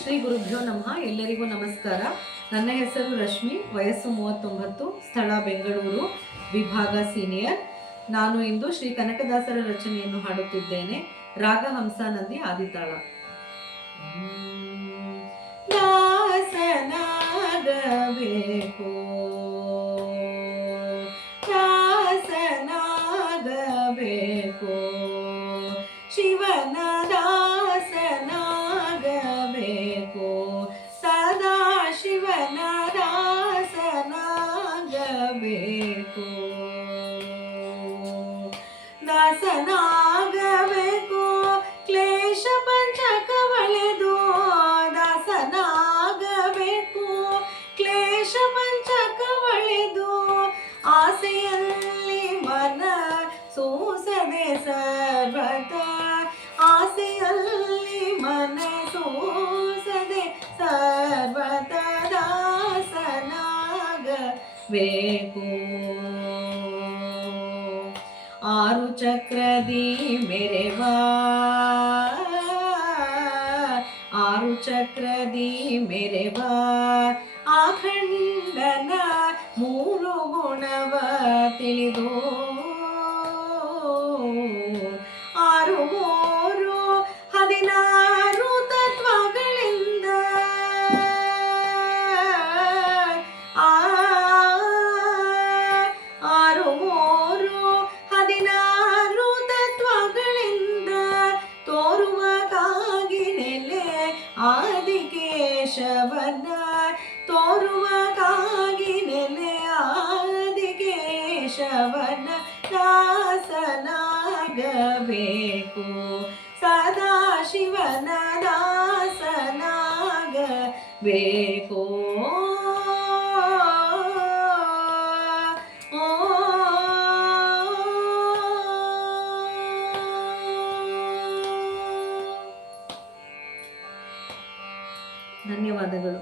ಶ್ರೀ ಗುರುಭ್ಯೋ ನಮಃ. ಎಲ್ಲರಿಗೂ ನಮಸ್ಕಾರ. ನನ್ನ ಹೆಸರು ರಶ್ಮಿ, ವಯಸ್ಸು 39, ಸ್ಥಳ ಬೆಂಗಳೂರು, ವಿಭಾಗ ಸೀನಿಯರ್. ನಾನು ಇಂದು ಶ್ರೀ ಕನಕದಾಸರ ರಚನೆಯನ್ನು ಹಾಡುತ್ತಿದ್ದೇನೆ. ರಾಗ ಹಂಸಾನಂದಿ ಆದಿತಾಳ. ದಾಸನಾಗಬೇಕು, ದಾಸನಾಗಬೇಕು, ಶಿವನ ದಾಸನಾಗಬೇಕು, ಸದಾ ಶಿವನ ದಾಸನಾಗಬೇಕು, ದಾಸನಾಗಬೇಕು, ಕ್ಲೇಶ ಪಂಚಕವಳೆದು, ದಾಸನಾಗಬೇಕು, ಕ್ಲೇಶ ಪಂಚಕವಳೆದು, ಆಸೆಯಲ್ಲಿ ಮನ ಸೂಸದೆ ಸರ್ವತ, ಆಸೆಯಲ್ಲಿ ಮನ ಸೂಸದೆ ಸರ್ವತ, ದಾಸನಾಗಬೇಕು. ಆರು ಚಕ್ರದಿ ಮೆರೆವಾ, ಆರು ಚಕ್ರದಿ ಮೆರೆವಾ, ಆಖಂಡನ ಮೂರು ಗುಣವ ತಿಳಿದು, ಆರು ಮೂರು 16 ತತ್ವಗಳಿಂದ, ಆರು ಮೂರು 16 ತತ್ವಗಳಿಂದ ತೋರುವ ಕಾಗಿನೆಲೆ ಆದಿಕೇಶವನ, ತೋರುವ ಕಾಗಿನೆಲೆ ಆದಿಕೇಶವನ, ದಾಸನಾಗಬೇಕು, ಸದಾ ಶಿವನ ದಾಸನಾಗಬೇಕು. ಧನ್ಯವಾದಗಳು.